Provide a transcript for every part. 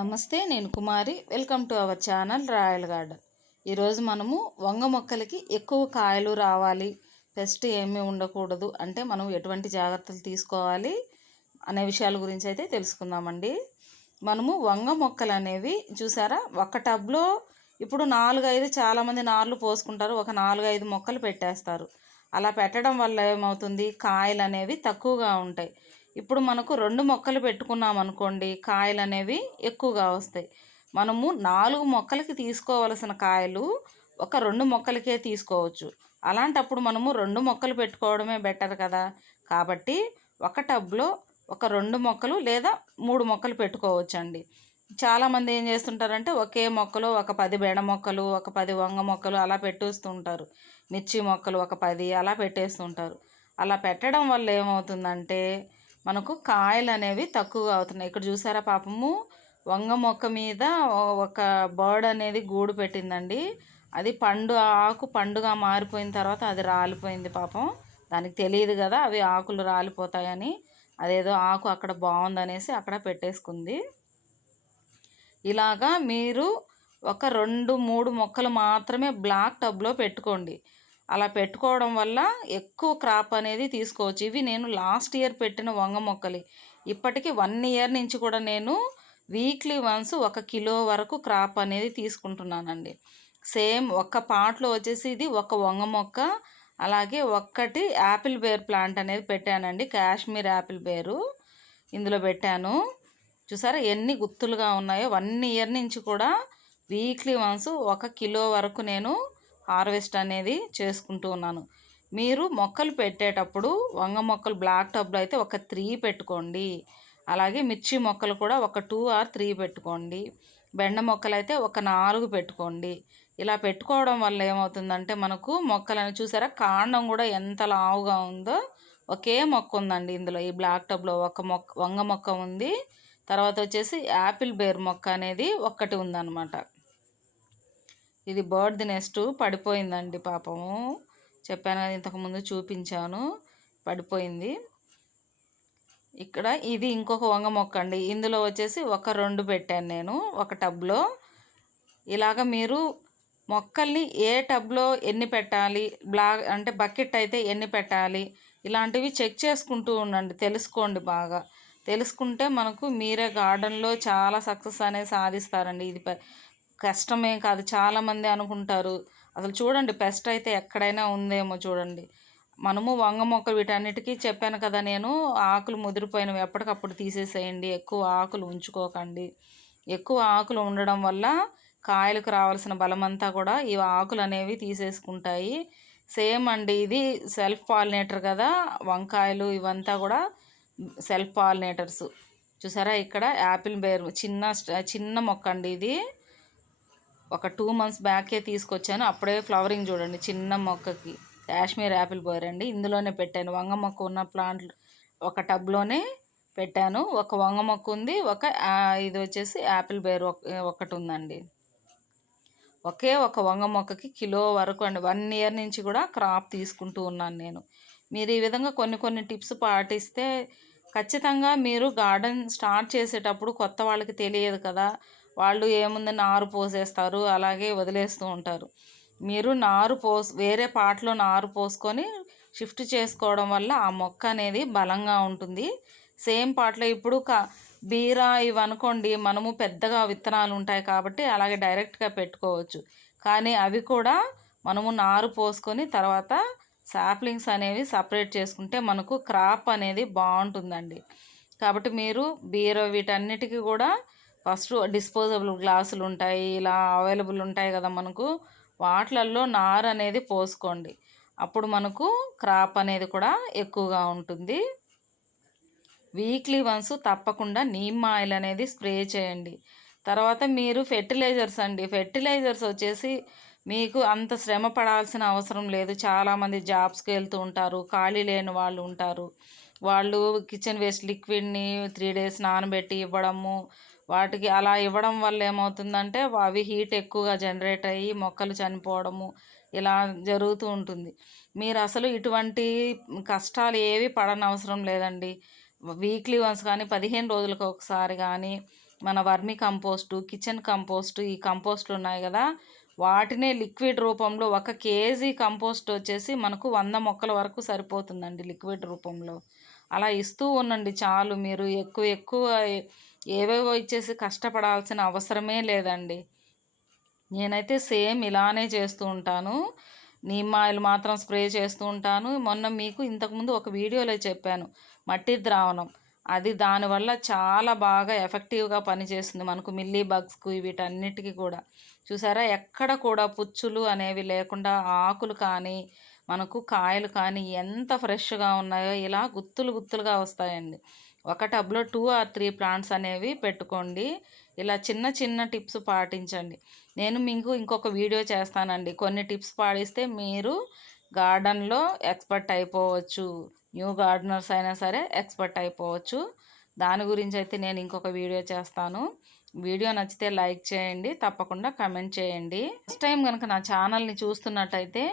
నమస్తే, నేను Kumari. Welcome to our channel royal garden. ఈరోజు మనము వంగ మొక్కలకి ఎక్కువ కాయలు రావాలి, పెస్ట్ ఏమీ ఉండకూడదు అంటే మనం ఎటువంటి జాగ్రత్తలు తీసుకోవాలి అనే విషయాల గురించి అయితే తెలుసుకుందామండి. మనము వంగ మొక్కలు అనేవి చూసారా, ఒక టబ్లో ఇప్పుడు 4-5 చాలామంది నార్లు పోసుకుంటారు, ఒక 4-5 మొక్కలు పెట్టేస్తారు. అలా పెట్టడం వల్ల ఏమవుతుంది, కాయలు అనేవి తక్కువగా ఉంటాయి. ఇప్పుడు మనకు 2 మొక్కలు పెట్టుకున్నాం అనుకోండి, కాయలు అనేవి ఎక్కువగా వస్తాయి. మనము 4 మొక్కలకి తీసుకోవలసిన కాయలు ఒక 2 మొక్కలకే తీసుకోవచ్చు. అలాంటప్పుడు మనము 2 మొక్కలు పెట్టుకోవడమే బెటర్ కదా. కాబట్టి ఒక టబ్లో ఒక 2 మొక్కలు లేదా 3 మొక్కలు పెట్టుకోవచ్చండి. చాలామంది ఏం చేస్తుంటారంటే ఒకే మొక్కలో ఒక 10 బెండ మొక్కలు, ఒక 10 వంగ మొక్కలు అలా పెట్టేస్తుంటారు. మిర్చి మొక్కలు ఒక 10 అలా పెట్టేస్తుంటారు. అలా పెట్టడం వల్ల ఏమవుతుందంటే మనకు కాయలు అనేవి తక్కువగా అవుతున్నాయి. ఇక్కడ చూసారా, పాపము వంగ మొక్క మీద ఒక బర్డ్ అనేది గూడు పెట్టిందండి. అది ఆకు పండుగ మారిపోయిన తర్వాత అది రాలిపోయింది. పాపం దానికి తెలియదు కదా అవి ఆకులు రాలిపోతాయని. అదేదో ఆకు అక్కడ బాగుందనేసి అక్కడ పెట్టేసుకుంది. ఇలాగా మీరు ఒక 2-3 మొక్కలు మాత్రమే బ్లాక్ టబ్లో పెట్టుకోండి. అలా పెట్టుకోవడం వల్ల ఎక్కువ క్రాప్ అనేది తీసుకోవచ్చు. ఇవి నేను లాస్ట్ ఇయర్ పెట్టిన వంగ మొక్కలు. ఇప్పటికీ 1 ఇయర్ నుంచి కూడా నేను వీక్లీ వన్స్ 1 కిలో వరకు క్రాప్ అనేది తీసుకుంటున్నానండి. సేమ్ ఒక్క పాట్లో వచ్చేసి ఇది ఒక వంగ మొక్క, అలాగే ఒక్కటి యాపిల్ బేర్ ప్లాంట్ అనేది పెట్టానండి. కాశ్మీర్ యాపిల్ బేరు ఇందులో పెట్టాను. చూసారా ఎన్ని గుత్తులుగా ఉన్నాయో. 1 ఇయర్ నుంచి కూడా వీక్లీ వన్స్ 1 కిలో వరకు నేను హార్వెస్ట్ అనేది చేసుకుంటూ ఉన్నాను. మీరు మొక్కలు పెట్టేటప్పుడు వంగ మొక్కలు బ్లాక్ టబ్లో అయితే ఒక 3 పెట్టుకోండి. అలాగే మిర్చి మొక్కలు కూడా ఒక 2 or 3 పెట్టుకోండి. బెండ మొక్కలు అయితే ఒక 4 పెట్టుకోండి. ఇలా పెట్టుకోవడం వల్ల ఏమవుతుందంటే మనకు మొక్కలను చూసారా, కాండం కూడా ఎంత లావుగా ఉందో. ఒకే మొక్క ఉందండి ఇందులో. ఈ బ్లాక్ టబ్లో ఒక మొక్క వంగ మొక్క ఉంది, తర్వాత వచ్చేసి యాపిల్ బేర్ మొక్క అనేది ఒక్కటి ఉందన్నమాట. ఇది బర్డ్ నెస్ట్ పడిపోయిందండి పాపము. చెప్పాను కదా, ఇంతకుముందు చూపించాను, పడిపోయింది. ఇక్కడ ఇది ఇంకొక వంగ మొక్క అండి. ఇందులో వచ్చేసి ఒక 2 పెట్టాను నేను ఒక టబ్లో. ఇలాగ మీరు మొక్కల్ని ఏ టబ్లో ఎన్ని పెట్టాలి, అంటే బకెట్ అయితే ఎన్ని పెట్టాలి, ఇలాంటివి చెక్ చేసుకుంటూ ఉండండి. తెలుసుకోండి, బాగా తెలుసుకుంటే మనకు మీరే గార్డెన్లో చాలా సక్సెస్ అనేది సాధిస్తారండి. ఇది కష్టమేం కాదు. చాలామంది అనుకుంటారు. అసలు చూడండి, పెస్ట్ అయితే ఎక్కడైనా ఉందేమో చూడండి. మనము వంగ మొక్కలు వీటన్నిటికీ చెప్పాను కదా నేను, ఆకులు ముదిరిపోయినవి ఎప్పటికప్పుడు తీసేసేయండి, ఎక్కువ ఆకులు ఉంచుకోకండి. ఎక్కువ ఆకులు ఉండడం వల్ల కాయలకు రావాల్సిన బలమంతా కూడా ఈ ఆకులు అనేవి తీసేసుకుంటాయి. సేమ్ అండి, ఇది సెల్ఫ్ పాలినేటర్ కదా. వంకాయలు ఇవంతా కూడా సెల్ఫ్ పాలినేటర్స్. చూసారా, ఇక్కడ యాపిల్ బేర్ చిన్న మొక్క అండి. ఇది ఒక 2 months బ్యాకే తీసుకొచ్చాను. అప్పుడే ఫ్లవరింగ్ చూడండి, చిన్న మొక్కకి. కాశ్మీర్ యాపిల్ బేర్ అండి. ఇందులోనే పెట్టాను. వంగ మొక్క ఉన్న ప్లాంట్లు ఒక టబ్లోనే పెట్టాను. ఒక వంగ మొక్క ఉంది, ఇది వచ్చేసి యాపిల్ బేర్ ఒకటి ఉందండి. ఒక వంగ మొక్కకి కిలో వరకు అండి. 1 year నుంచి కూడా క్రాప్ తీసుకుంటూ ఉన్నాను నేను. మీరు ఈ విధంగా కొన్ని టిప్స్ పాటిస్తే ఖచ్చితంగా మీరు గార్డెన్ స్టార్ట్ చేసేటప్పుడు కొత్త వాళ్ళకి తెలియదు కదా, వాళ్ళు ఏముంది నారు పోసేస్తారు, అలాగే వదిలేస్తూ ఉంటారు. మీరు వేరే పాట్లో నారు పోసుకొని షిఫ్ట్ చేసుకోవడం వల్ల ఆ మొక్క అనేది బలంగా ఉంటుంది. సేమ్ పాట్లో ఇప్పుడు బీర ఇవి అనుకోండి, మనము పెద్దగా విత్తనాలు ఉంటాయి కాబట్టి అలాగే డైరెక్ట్గా పెట్టుకోవచ్చు. కానీ అవి కూడా మనము నారు పోసుకొని తర్వాత సాప్లింగ్స్ అనేవి సపరేట్ చేసుకుంటే మనకు క్రాప్ అనేది బాగుంటుందండి. కాబట్టి మీరు బీర వీటన్నిటికీ కూడా ఫస్ట్ డిస్పోజబుల్ గ్లాసులు ఉంటాయి, ఇలా అవైలబుల్ ఉంటాయి కదా మనకు, వాటిలల్లో నారు అనేది పోసుకోండి. అప్పుడు మనకు క్రాప్ అనేది కూడా ఎక్కువగా ఉంటుంది. వీక్లీ వన్స్ తప్పకుండా నీమ్ ఆయిల్ అనేది స్ప్రే చేయండి. తర్వాత మీరు ఫెర్టిలైజర్స్ వచ్చేసి మీకు అంత శ్రమ పడాల్సిన అవసరం లేదు. చాలామంది జాబ్స్కి వెళ్తూ ఉంటారు, ఖాళీ లేని వాళ్ళు ఉంటారు. వాళ్ళు కిచెన్ వేస్ట్ లిక్విడ్ని 3 days నానబెట్టి ఇవ్వడము, వాటికి అలా ఇవ్వడం వల్ల ఏమవుతుందంటే అవి హీట్ ఎక్కువగా జనరేట్ అయ్యి మొక్కలు చనిపోవడము ఇలా జరుగుతూ ఉంటుంది. మీరు అసలు ఇటువంటి కష్టాలు ఏవి పడనవసరం లేదండి. వీక్లీ వన్స్ కానీ 15 రోజులకు ఒకసారి కానీ మన వర్మి కంపోస్టు, కిచెన్ కంపోస్టు, ఈ కంపోస్టులు ఉన్నాయి కదా, వాటినే లిక్విడ్ రూపంలో 1 కేజీ కంపోస్ట్ వచ్చేసి మనకు 100 మొక్కల వరకు సరిపోతుందండి లిక్విడ్ రూపంలో. అలా ఇస్తూ ఉండండి చాలు. మీరు ఎక్కువ ఎక్కువ ఏవేవో ఇచ్చేసి కష్టపడాల్సిన అవసరమే లేదండి. నేనైతే సేమ్ ఇలానే చేస్తూ ఉంటాను. నీమ్ ఆయిల్ మాత్రం స్ప్రే చేస్తూ ఉంటాను. మొన్న మీకు ఇంతకుముందు ఒక వీడియోలో చెప్పాను మట్టి ద్రావణం. అది దానివల్ల చాలా బాగా ఎఫెక్టివ్గా పనిచేస్తుంది మనకు మిల్లీ బగ్స్కు వీటన్నిటికీ కూడా. చూసారా, ఎక్కడ కూడా పుచ్చులు అనేవి లేకుండా ఆకులు కానీ మనకు కాయలు కానీ ఎంత ఫ్రెష్గా ఉన్నాయో ఇలా గుత్తులు గుత్తులుగా వస్తాయండి. ఒక టబ్లో 2 ఆర్ 3 ప్లాంట్స్ అనేవి పెట్టుకోండి. ఇలా చిన్న చిన్న టిప్స్ పాటించండి. నేను మీకు ఇంకొక వీడియో చేస్తానండి. కొన్ని టిప్స్ పాటిస్తే మీరు గార్డెన్లో ఎక్స్పర్ట్ అయిపోవచ్చు. న్యూ గార్డెనర్స్ అయినా సరే ఎక్స్పర్ట్ అయిపోవచ్చు. దాని గురించి అయితే నేను ఇంకొక వీడియో చేస్తాను. వీడియో నచ్చితే లైక్ చేయండి, తప్పకుండా కమెంట్ చేయండి. ఫస్ట్ టైం కనుక నా ఛానల్ని చూస్తున్నట్టయితే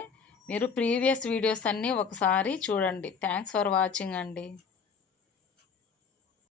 మీరు ప్రీవియస్ వీడియోస్ అన్నీ ఒకసారి చూడండి. థ్యాంక్స్ ఫర్ వాచింగ్ అండి.